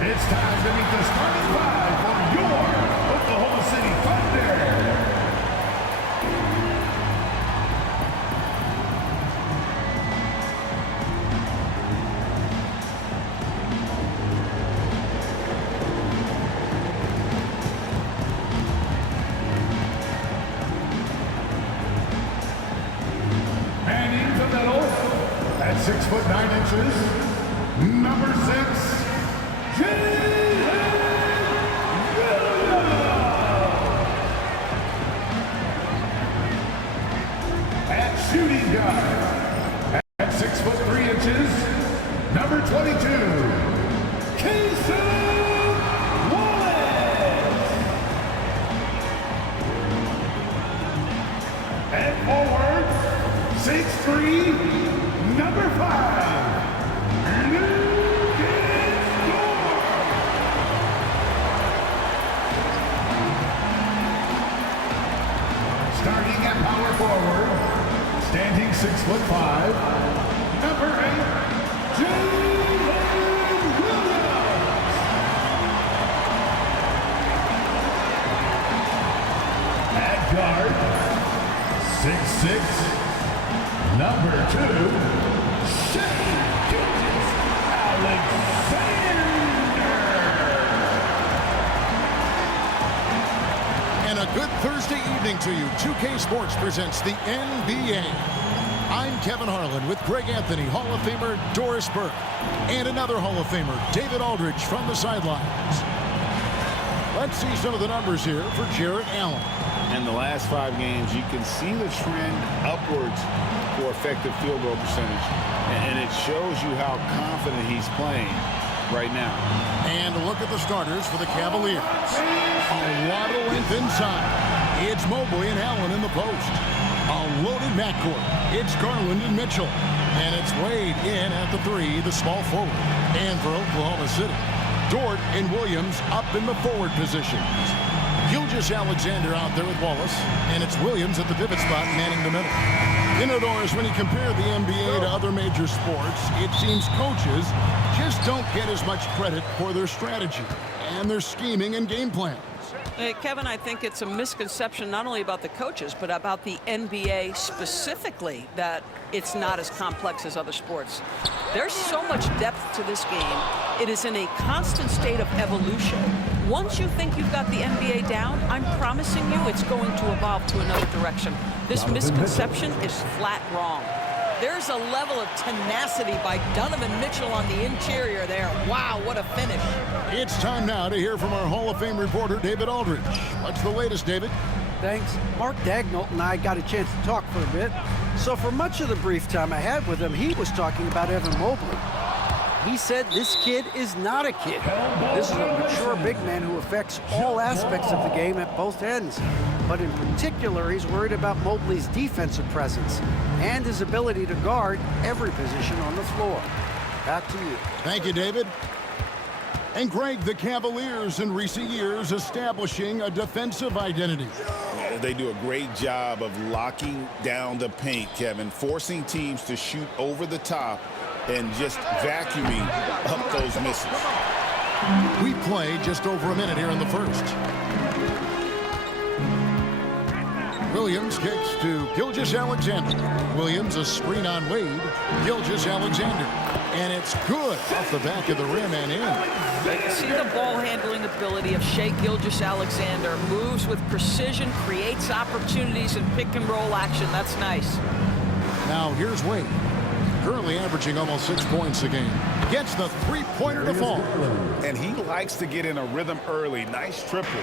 It's time to meet the starting five for your Oklahoma City Thunder. Manning the middle at 6'9", number 6. At shooting guard, at 6'3", number 22, Wallace. At forward, 6'3", number 5. Starting at power forward, standing 6'5", number 8, Williams. At guard, 6'6", number 2, Alexander. And a good Thursday evening to you. 2K Sports presents the NBA. I'm Kevin Harlan with Greg Anthony, Hall of Famer Doris Burke, and another Hall of Famer, David Aldridge, from the sidelines. Let's see some of the numbers here for Jarrett Allen. In the last 5 games, you can see the trend upwards for effective field goal percentage, and it shows you how confident he's playing right now. And look at the starters for the Cavaliers. A lot of length inside. It's Mobley and Allen in the post. A loaded backcourt. It's Garland and Mitchell. And it's Wade in at the 3, the small forward. And for Oklahoma City, Dort and Williams up in the forward positions. Gilgeous-Alexander out there with Wallace. And it's Williams at the pivot spot manning the middle. Indoors, when you compare the NBA to other major sports, it seems coaches just don't get as much credit for their strategy and their scheming and game plans. Kevin, I think it's a misconception not only about the coaches, but about the NBA specifically, that it's not as complex as other sports. There's so much depth to this game. It is in a constant state of evolution. Once you think you've got the NBA down, I'm promising you it's going to evolve to another direction. This misconception is flat wrong. There's a level of tenacity by Donovan Mitchell on the interior there. Wow, what a finish. It's time now to hear from our Hall of Fame reporter, David Aldridge. What's the latest, David? Thanks. Mark Daigneault and I got a chance to talk for a bit. So for much of the brief time I had with him, he was talking about Evan Mobley. He said this kid is not a kid. This is a mature big man who affects all aspects of the game at both ends. But in particular, he's worried about Mobley's defensive presence and his ability to guard every position on the floor. Back to you. Thank you, David. And Greg, the Cavaliers in recent years establishing a defensive identity. They do a great job of locking down the paint, Kevin, forcing teams to shoot over the top and just vacuuming up those misses. We play just over a minute here in the first. Williams kicks to Gilgeous-Alexander. Williams, a screen on Wade. Gilgeous-Alexander. And it's good off the back of the rim and in. You can see the ball handling ability of Shai Gilgeous-Alexander. Moves with precision, creates opportunities in pick and roll action. That's nice. Now here's Wade. Currently averaging almost 6 points a game. Gets the three-pointer to fall. And he likes to get in a rhythm early. Nice triple.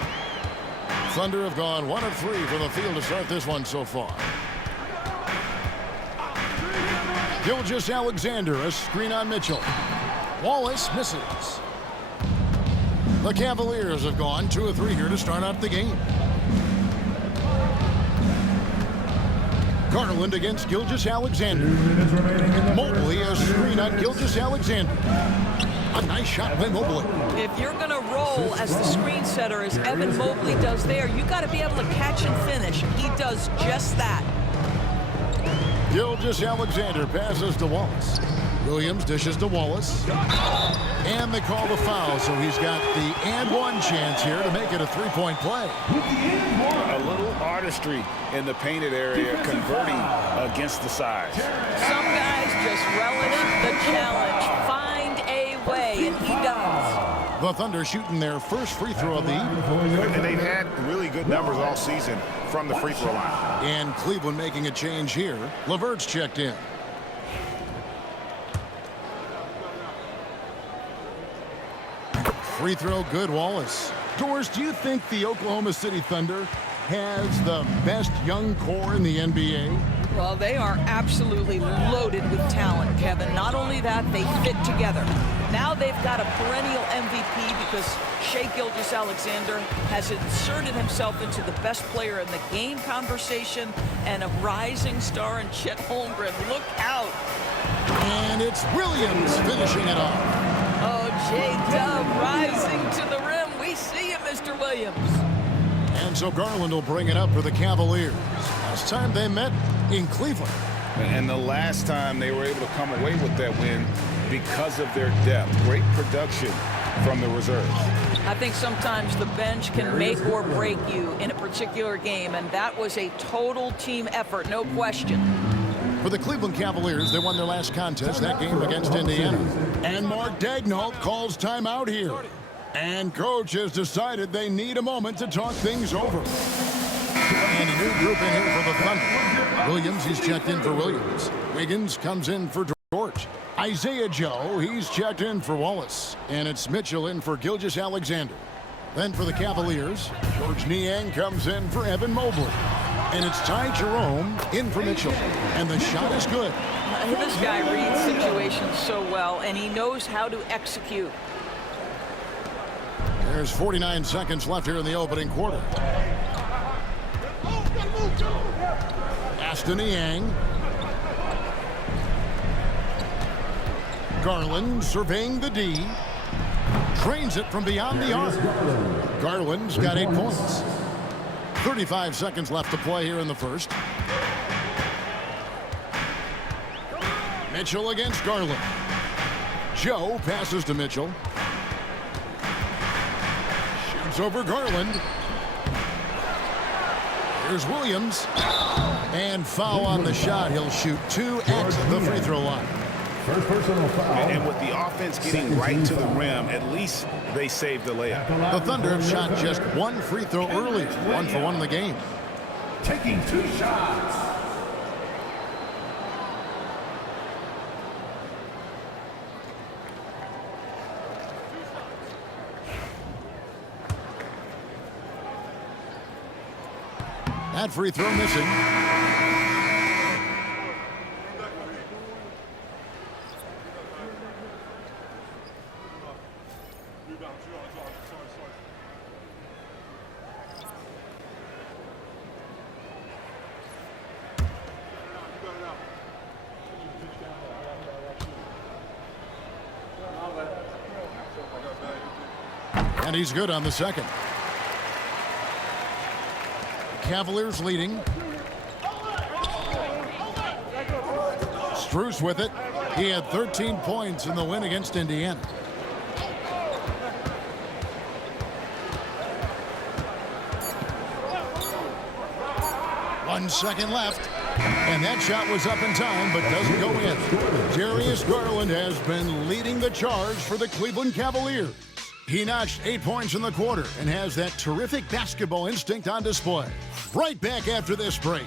Thunder have gone 1 of 3 from the field to start this one so far. Gilgeous-Alexander, a screen on Mitchell. Wallace misses. The Cavaliers have gone 2 of 3 here to start out the game. Garland against Gilgeous-Alexander. Mobley, a screen on Gilgeous-Alexander. A nice shot by Mobley. If you're going to roll as the screen setter, as Evan Mobley does there, you got to be able to catch and finish. He does just that. Gilgeous-Alexander passes to Wallace. Williams dishes to Wallace. And they call the foul, so he's got the and one chance here to make it a three-point play. A little artistry in the painted area, converting against the size. Some guys just relish the challenge. Find a way, and he does. The Thunder shooting their first free throw of the evening. And they've had really good numbers all season from the free throw line. And Cleveland making a change here. LeVert's checked in. Free throw good, Wallace. Doris, do you think the Oklahoma City Thunder has the best young core in the NBA? Well, they are absolutely loaded with talent, Kevin. Not only that, they fit together. Now they've got a perennial MVP because Shai Gilgeous-Alexander has inserted himself into the best player in the game conversation, and a rising star in Chet Holmgren. Look out. And it's Williams finishing it off. Oh, J-Dub rising to the rim. We see you, Mr. Williams. And so Garland will bring it up for the Cavaliers. Last time they met in Cleveland. And the last time they were able to come away with that win because of their depth. Great production from the reserves. I think sometimes the bench can make or break you in a particular game, and that was a total team effort, no question. For the Cleveland Cavaliers, they won their last contest, that game against Indiana. And Mark Daigneault calls timeout here. And coach has decided they need a moment to talk things over. And a new group in here for the Thunder. Williams, he's checked in for Williams. Wiggins comes in for George. Isaiah Joe, he's checked in for Wallace. And it's Mitchell in for Gilgeous-Alexander. Then for the Cavaliers, George Niang comes in for Evan Mobley. And it's Ty Jerome in for Mitchell. And the shot is good. This guy reads situations so well, and he knows how to execute. There's 49 seconds left here in the opening quarter. Aston Niang. Garland surveying the D. Trains it from beyond the arc. Garland's got 8 points. 35 seconds left to play here in the first. Mitchell against Garland. Joe passes to Mitchell. Shoots over Garland. Here's Williams. And foul on the shot. He'll shoot 2 at the free throw line. First personal foul. And with the offense getting right to the rim, at least they saved the layup. The Thunder have shot just 1 free throw earlier. 1 for 1 in the game. Taking 2 shots. That free throw missing. And he's good on the second. Cavaliers leading. Strus with it. He had 13 points in the win against Indiana. One second left. And that shot was up in time, but doesn't go in. Darius Garland has been leading the charge for the Cleveland Cavaliers. He notched 8 points in the quarter and has that terrific basketball instinct on display. Right back after this break.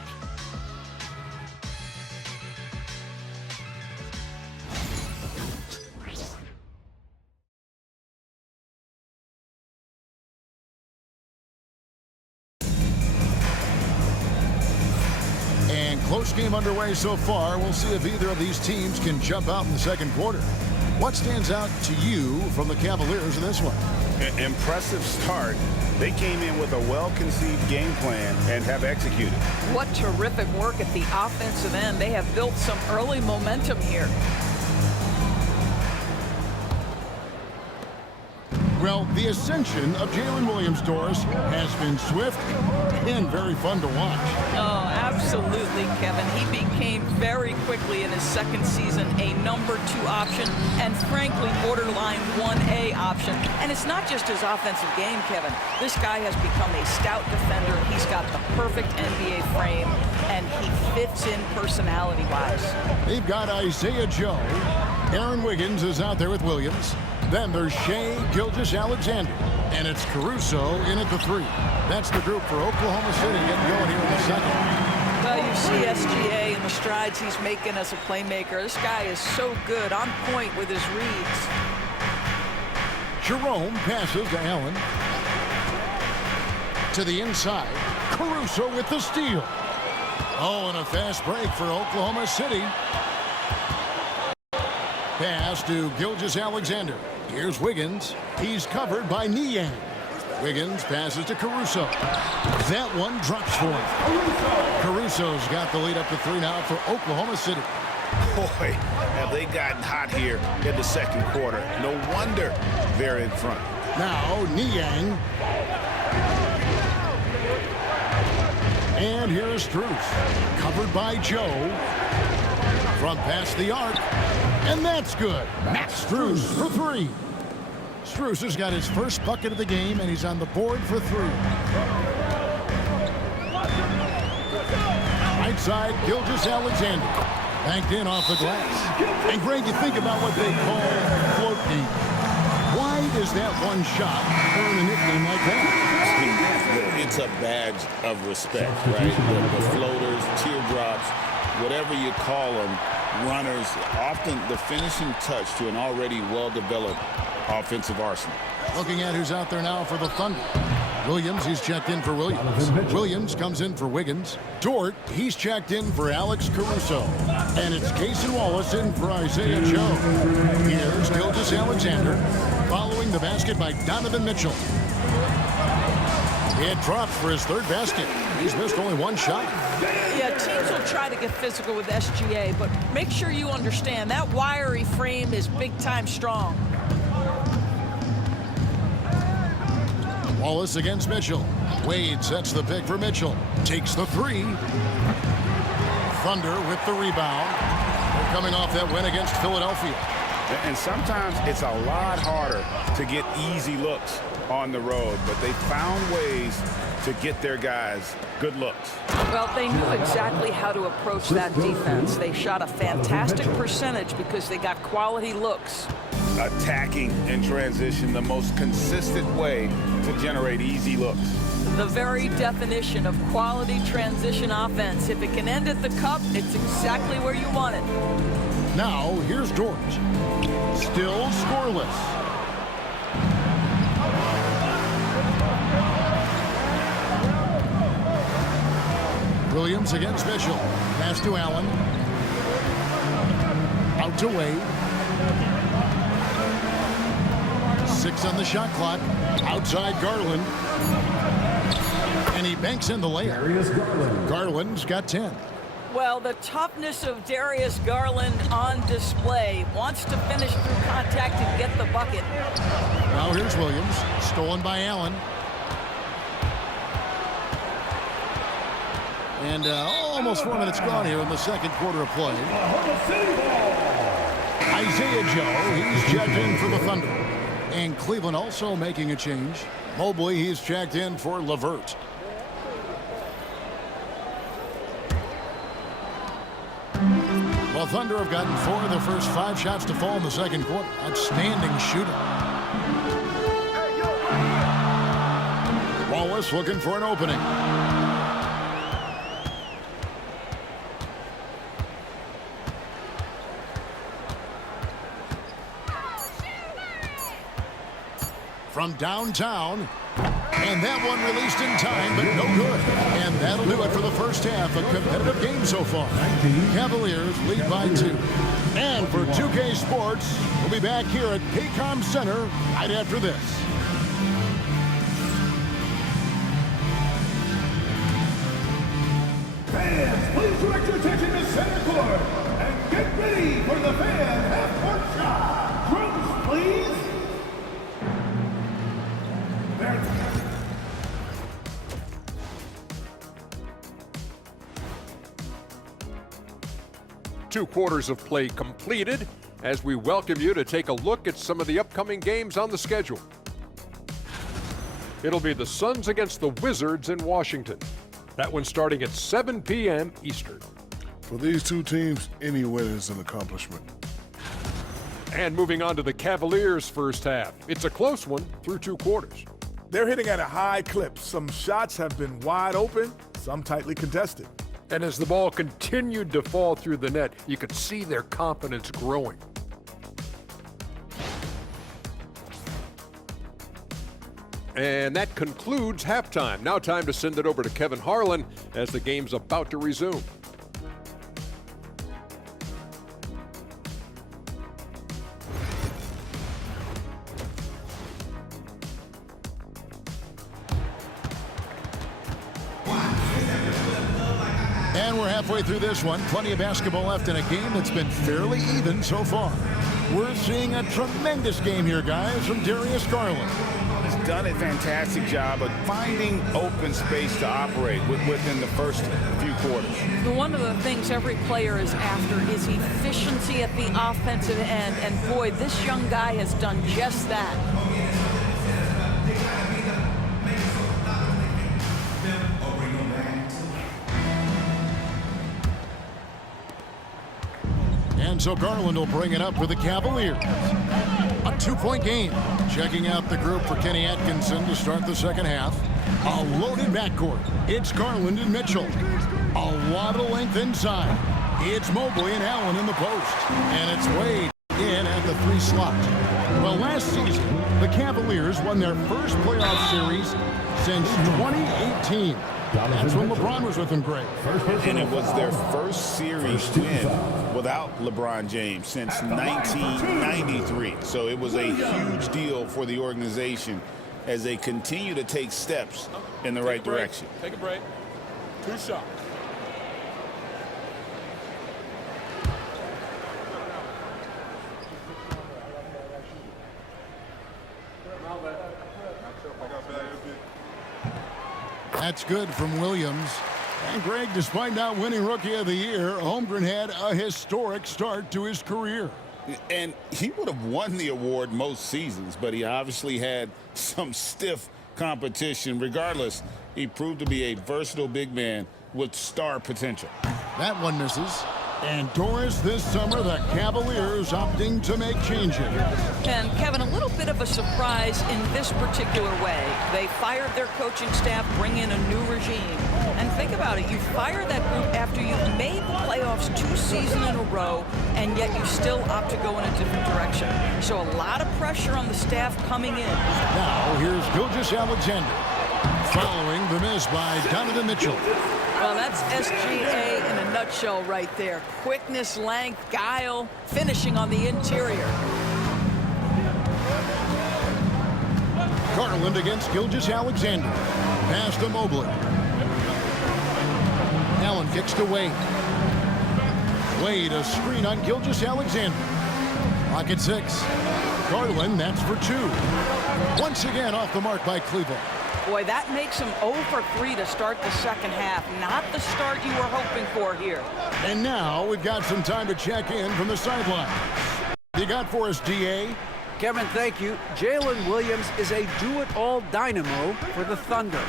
And close game underway so far. We'll see if either of these teams can jump out in the second quarter. What stands out to you from the Cavaliers in this one? Impressive start. They came in with a well-conceived game plan and have executed. What terrific work at the offensive end. They have built some early momentum here. Well, the ascension of Jalen Williams, Doris, has been swift and very fun to watch. Oh, absolutely, Kevin. He became very quickly in his second season a number 2 option and, frankly, borderline 1A option. And it's not just his offensive game, Kevin. This guy has become a stout defender. He's got the perfect NBA frame, and he fits in personality-wise. They've got Isaiah Joe. Aaron Wiggins is out there with Williams. Then there's Shai Gilgeous-Alexander. And it's Caruso in at the 3. That's the group for Oklahoma City getting going here in the second. Well, you see SGA and the strides he's making as a playmaker. This guy is so good, on point with his reads. Jerome passes to Allen. To the inside. Caruso with the steal. Oh, and a fast break for Oklahoma City. Pass to Gilgeous-Alexander. Here's Wiggins. He's covered by Niang. Wiggins passes to Caruso. That one drops for him. Caruso's got the lead up to 3 now for Oklahoma City. Boy, have they gotten hot here in the second quarter. No wonder they're in front. Now Niang. And here's Strus. Covered by Joe. From past the arc. And that's good. Max Strus for 3. Strus has got his first bucket of the game, and he's on the board for 3. Right side, Gilgeous-Alexander. Banked in off the glass. And Greg, you think about what they call float deep. Why does that one shot earn a nickname like that? It's a badge of respect, right? The floaters, teardrops, whatever you call them, runners, often the finishing touch to an already well-developed offensive arsenal. Looking at who's out there now for the Thunder. Williams, he's checked in for Williams. Williams comes in for Wiggins. Dort, he's checked in for Alex Caruso. And it's Cason Wallace in for Isaiah Joe. Here's Gilgeous-Alexander, following the basket by Donovan Mitchell. It drops for his 3rd basket. He's missed only 1 shot. Yeah, teams will try to get physical with SGA, but make sure you understand that wiry frame is big-time strong. Wallace against Mitchell. Wade sets the pick for Mitchell. Takes the 3. Thunder with the rebound. They're coming off that win against Philadelphia. And sometimes it's a lot harder to get easy looks on the road, but they found ways to get their guys good looks. Well, they knew exactly how to approach that defense. They shot a fantastic percentage because they got quality looks. Attacking in transition, the most consistent way to generate easy looks. The very definition of quality transition offense. If it can end at the cup, it's exactly where you want it. Now, here's Dort. Still scoreless. Williams against Mitchell. Pass to Allen. Out to Wade. 6 on the shot clock. Outside Garland. And he banks in the layup. Garland's got 10. Well, the toughness of Darius Garland on display. Wants to finish through contact and get the bucket. Now here's Williams. Stolen by Allen. And almost 4 minutes gone here in the second quarter of play. Isaiah Joe, he's checked in for the Thunder. And Cleveland also making a change. Mobley, he's checked in for LeVert. Well, Thunder have gotten 4 of the first 5 shots to fall in the second quarter. Outstanding shooting. Wallace looking for an opening. From downtown, and that one released in time, but no good. And that'll do it for the first half. A competitive game so far. Cavaliers lead by 2. And for 2K Sports, we'll be back here at Paycom Center right after this. Fans, please direct your attention to center court and get ready for the fan half-court shot. Drums, please. 2 quarters of play completed as we welcome you to take a look at some of the upcoming games on the schedule. It'll be the Suns against the Wizards in Washington. That one starting at 7 p.m. Eastern. For these two teams, any win is an accomplishment. And moving on to the Cavaliers' first half. It's a close one through 2 quarters. They're hitting at a high clip. Some shots have been wide open, some tightly contested. And as the ball continued to fall through the net, you could see their confidence growing. And that concludes halftime. Now time to send it over to Kevin Harlan as the game's about to resume. And we're halfway through this one. Plenty of basketball left in a game that's been fairly even so far. We're seeing a tremendous game here, guys, from Darius Garland. He's done a fantastic job of finding open space to operate within the first few quarters. One of the things every player is after is efficiency at the offensive end. And boy, this young guy has done just that. And so Garland will bring it up for the Cavaliers. A 2-point game. Checking out the group for Kenny Atkinson to start the second half. A loaded backcourt. It's Garland and Mitchell. A lot of length inside. It's Mobley and Allen in the post. And it's Wade in at the 3 slot. Well, last season, the Cavaliers won their first playoff series since 2018. That's when LeBron was with them, Greg. And it was their first series win without LeBron James since 1993. So it was a huge deal for the organization as they continue to take steps in the right direction. Take a break. 2 shots. That's good from Williams. And Greg, despite not winning Rookie of the Year, Holmgren had a historic start to his career. And he would have won the award most seasons, but he obviously had some stiff competition. Regardless, he proved to be a versatile big man with star potential. That one misses. And Doris, this summer, the Cavaliers opting to make changes. And Kevin, a little bit of a surprise in this particular way. They fired their coaching staff, bring in a new regime. And think about it, you fire that group after you've made the playoffs 2 seasons in a row, and yet you still opt to go in a different direction. So a lot of pressure on the staff coming in. Now, here's Gilgeous-Alexander, following the miss by Donovan Mitchell. Well, that's SGA in a nutshell right there. Quickness, length, guile, finishing on the interior. Garland against Gilgeous-Alexander. Pass to Mobley. Allen kicks to Wade. Wade, a screen on Gilgeous-Alexander. Clock at 6. Garland, that's for 2. Once again off the mark by Cleveland. Boy, that makes him 0 for 3 to start the second half. Not the start you were hoping for here. And now we've got some time to check in from the sideline. You got for us, DA? Kevin, thank you. Jalen Williams is a do-it-all dynamo for the Thunder.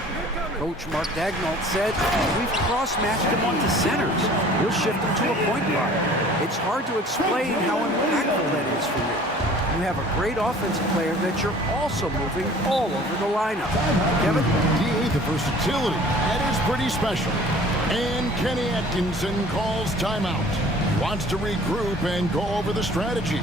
Coach Mark Daigneault said, we've cross-matched him onto centers. We'll shift him to a point guard. It's hard to explain how impactful that is for you. You have a great offensive player that you're also moving all over the lineup. Kevin? DA, the versatility. That is pretty special. And Kenny Atkinson calls timeout. Wants to regroup and go over the strategy.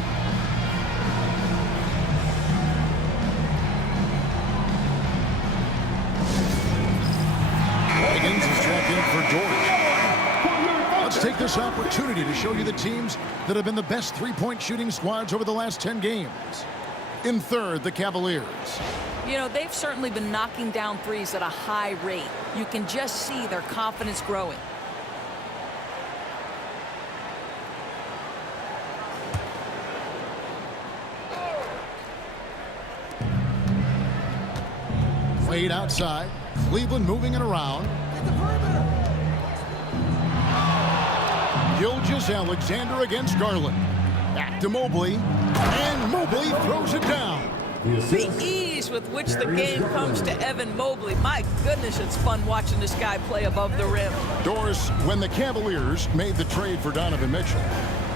Higgins is checked in for George. Let's take this opportunity to show you the teams that have been the best three-point shooting squads over the last 10 games. In third, the Cavaliers. You know, they've certainly been knocking down threes at a high rate. You can just see their confidence growing. Wade outside. Cleveland moving it around. Gilgeous-Alexander against Garland. Back to Mobley, and Mobley throws it down. The ease with which the game comes to Evan Mobley. My goodness, it's fun watching this guy play above the rim. Doris, when the Cavaliers made the trade for Donovan Mitchell,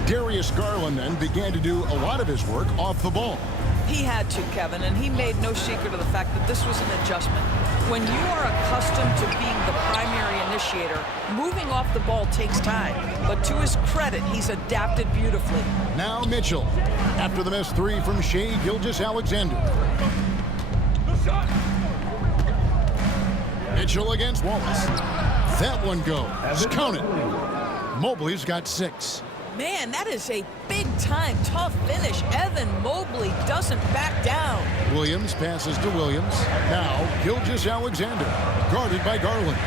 Darius Garland then began to do a lot of his work off the ball. He had to, Kevin, and he made no secret of the fact that this was an adjustment. When you are accustomed to being the primary initiator, moving off the ball takes time. But to his credit, he's adapted beautifully. Now Mitchell, after the missed three from Shai Gilgeous-Alexander. Mitchell against Wallace. That one goes. Count it. Mobley's got 6. Man, that is a big-time tough finish. Evan Mobley doesn't back down. Williams passes to Williams. Now Gilgeous-Alexander, guarded by Garland.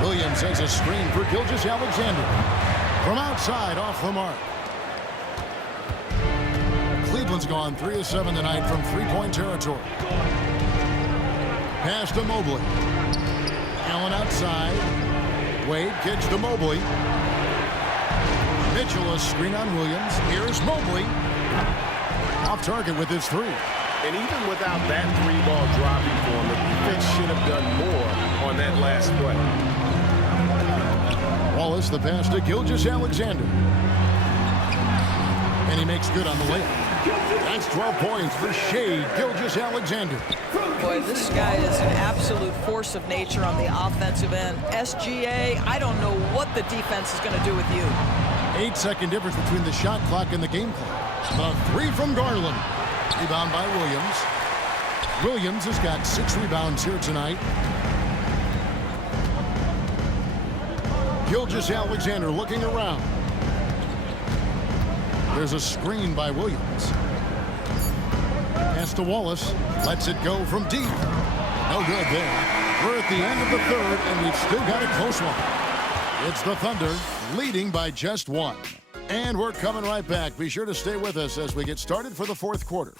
Williams has a screen for Gilgeous-Alexander. From outside, off the mark. Cleveland's gone 3 of 7 tonight from three-point territory. Pass to Mobley. Allen outside. Wade kicks to Mobley. Mitchell, a screen on Williams. Here's Mobley. Off target with his 3. And even without that 3-ball dropping for him, the defense should have done more on that last play. Wallace, the pass to Gilgeous-Alexander. And he makes good on the layup. That's 12 points for Shai Gilgeous-Alexander. Boy, this guy is an absolute force of nature on the offensive end. SGA, I don't know what the defense is going to do with you. 8-second difference between the shot clock and the game clock. The 3 from Garland. Rebound by Williams. Williams has got 6 rebounds here tonight. Gilgeous-Alexander looking around. There's a screen by Williams. Pass to Wallace. Lets it go from deep. No good there. We're at the end of the third, and we've still got a close one. It's the Thunder leading by just 1. And we're coming right back. Be sure to stay with us as we get started for the fourth quarter.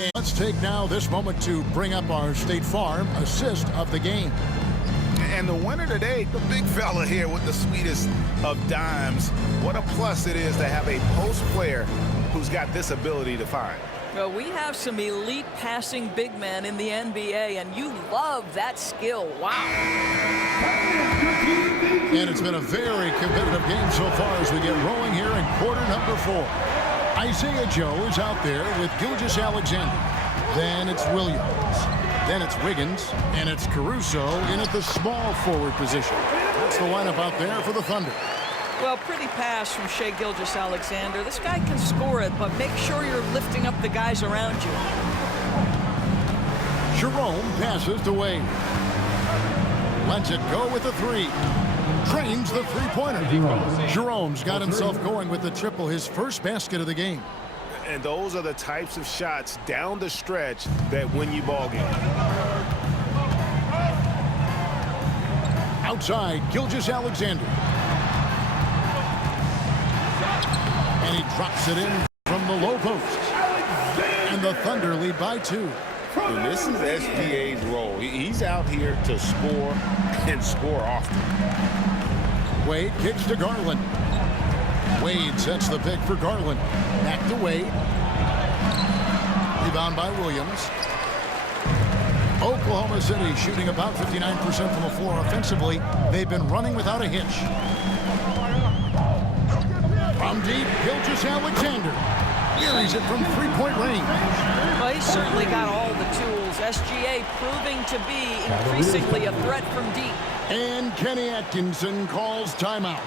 And let's take now this moment to bring up our State Farm assist of the game. And the winner today, the big fella here with the sweetest of dimes. What a plus it is to have a post player who's got this ability to find. Well, we have some elite passing big men in the NBA, and you love that skill. Wow. And it's been a very competitive game so far as we get rolling here in quarter number 4. Isaiah Joe is out there with Gilgeous-Alexander. Then it's Williams. Then it's Wiggins. And it's Caruso in at the small forward position. That's the lineup out there for the Thunder. Well, pretty pass from Shai Gilgeous-Alexander. This guy can score it, but make sure you're lifting up the guys around you. Jerome passes to Wade. Lets it go with the 3. Trains the three-pointer. Jerome's got himself going with the triple, his first basket of the game. And those are the types of shots down the stretch that win you ball games. Outside, Gilgeous-Alexander. And he drops it in from the low post. And the Thunder lead by 2. And this is SGA's role. He's out here to score and score often. Wade kicks to Garland. Wade sets the pick for Garland. Back to Wade. Rebound by Williams. Oklahoma City shooting about 59% from the floor offensively. They've been running without a hitch. From deep, Gilgeous-Alexander. Carries it from three-point range. Well, he's certainly got all the tools. SGA proving to be increasingly a threat from deep. And Kenny Atkinson calls timeout.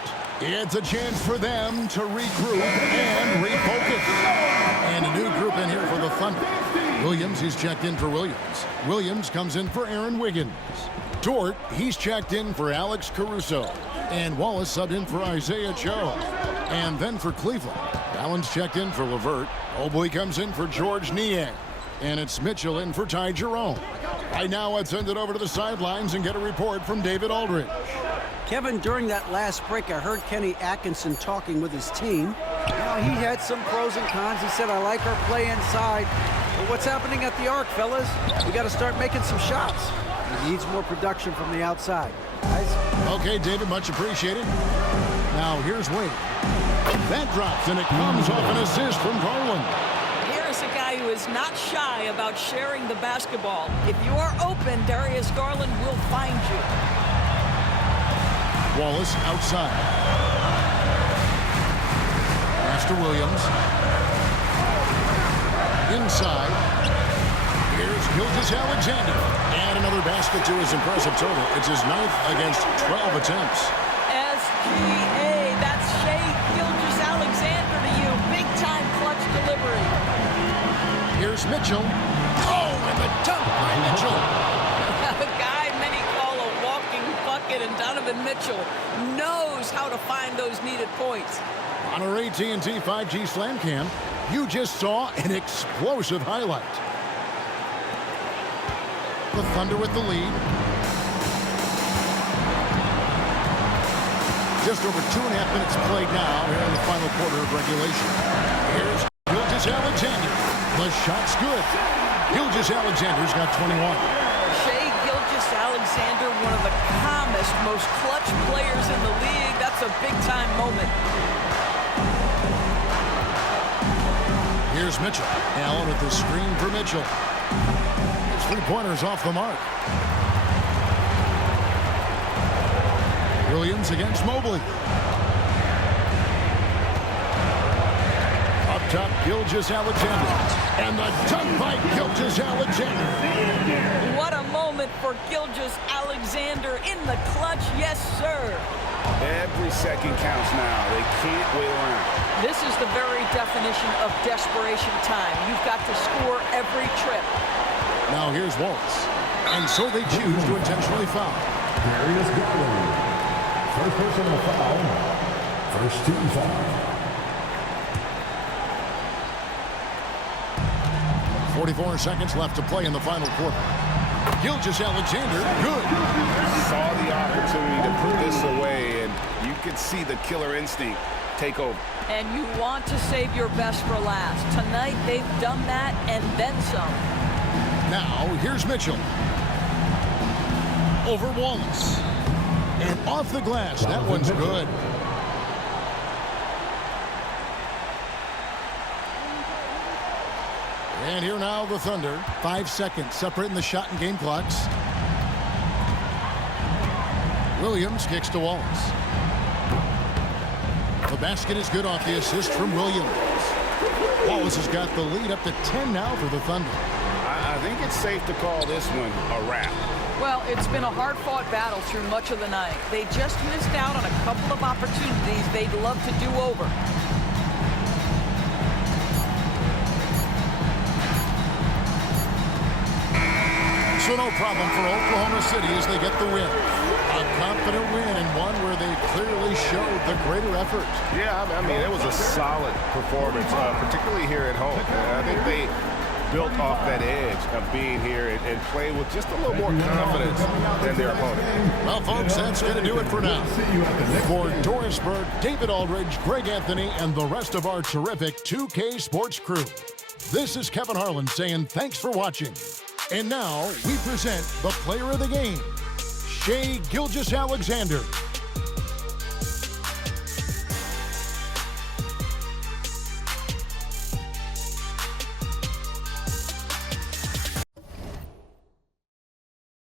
It's a chance for them to regroup and refocus. And a new group in here for the Thunder. Williams, he's checked in for Williams. Williams comes in for Aaron Wiggins. Dort, he's checked in for Alex Caruso. And Wallace subbed in for Isaiah Joe. And then for Cleveland, Allen's checked in for LeVert. Mobley comes in for George Niang. And it's Mitchell in for Ty Jerome. Right now, let's send it over to the sidelines and get a report from David Aldridge. Kevin, during that last break, I heard Kenny Atkinson talking with his team. He had some pros and cons. He said, I like our play inside. But what's happening at the arc, fellas? We got to start making some shots. He needs more production from the outside. Guys? Okay, David, much appreciated. Now, here's Wade. That drops, and it comes off an assist from Garland. Here is a guy who is not shy about sharing the basketball. If you are open, Darius Garland will find you. Wallace outside. Pass to Williams. Inside. Here's Gilgeous-Alexander. And another basket to his impressive total. It's his 9th against 12 attempts. SGA, that's Shai Gilgeous-Alexander to you. Big-time clutch delivery. Here's Mitchell. Oh, and the dunk by Mitchell. A guy many call a walking bucket, and Donovan Mitchell knows how to find those needed points. On our AT&T 5G Slam Cam, you just saw an explosive highlight. The Thunder with the lead. Just over 2.5 minutes played now here in the final quarter of regulation. Here's Gilgeous-Alexander. The shot's good. Gilgeous-Alexander's got 21. Shai Gilgeous-Alexander, one of the calmest, most clutch players in the league. That's a big-time moment. Here's Mitchell. Allen with the screen for Mitchell. His 3-pointers off the mark. Williams against Mobley. Up top, Gilgeous-Alexander. And the dunk by Gilgeous-Alexander. What a moment for Gilgeous-Alexander in the clutch. Yes, sir. Every second counts now. They can't wait around. This is the very definition of desperation time. You've got to score every trip. Now here's Wallace. And so they choose to intentionally foul. Darius Garland. First personal foul. First team foul. 44 seconds left to play in the final quarter. Gilgeous-Alexander, good. Saw the opportunity to put this away, and you could see the killer instinct take over. And you want to save your best for last. Tonight, they've done that and then some. Now, here's Mitchell. Over Wallace. And off the glass. That one's good. And here now the Thunder. 5 seconds separating the shot and game clocks. Williams kicks to Wallace. The basket is good off the assist from Williams. Wallace has got the lead up to 10 now for the Thunder. I think it's safe to call this one a wrap. Well, it's been a hard-fought battle through much of the night. They just missed out on a couple of opportunities they'd love to do over. So no problem for Oklahoma City as they get the win. A confident win and one where they clearly showed the greater effort. Yeah, I mean, it was a solid performance, particularly here at home. I think they built off that edge of being here and played with just a little more confidence than their opponent. Well, folks, that's going to do it for now. For Doris Burke, David Aldridge, Greg Anthony, and the rest of our terrific 2K Sports crew, this is Kevin Harlan saying thanks for watching. And now we present the player of the game, Shai Gilgeous-Alexander.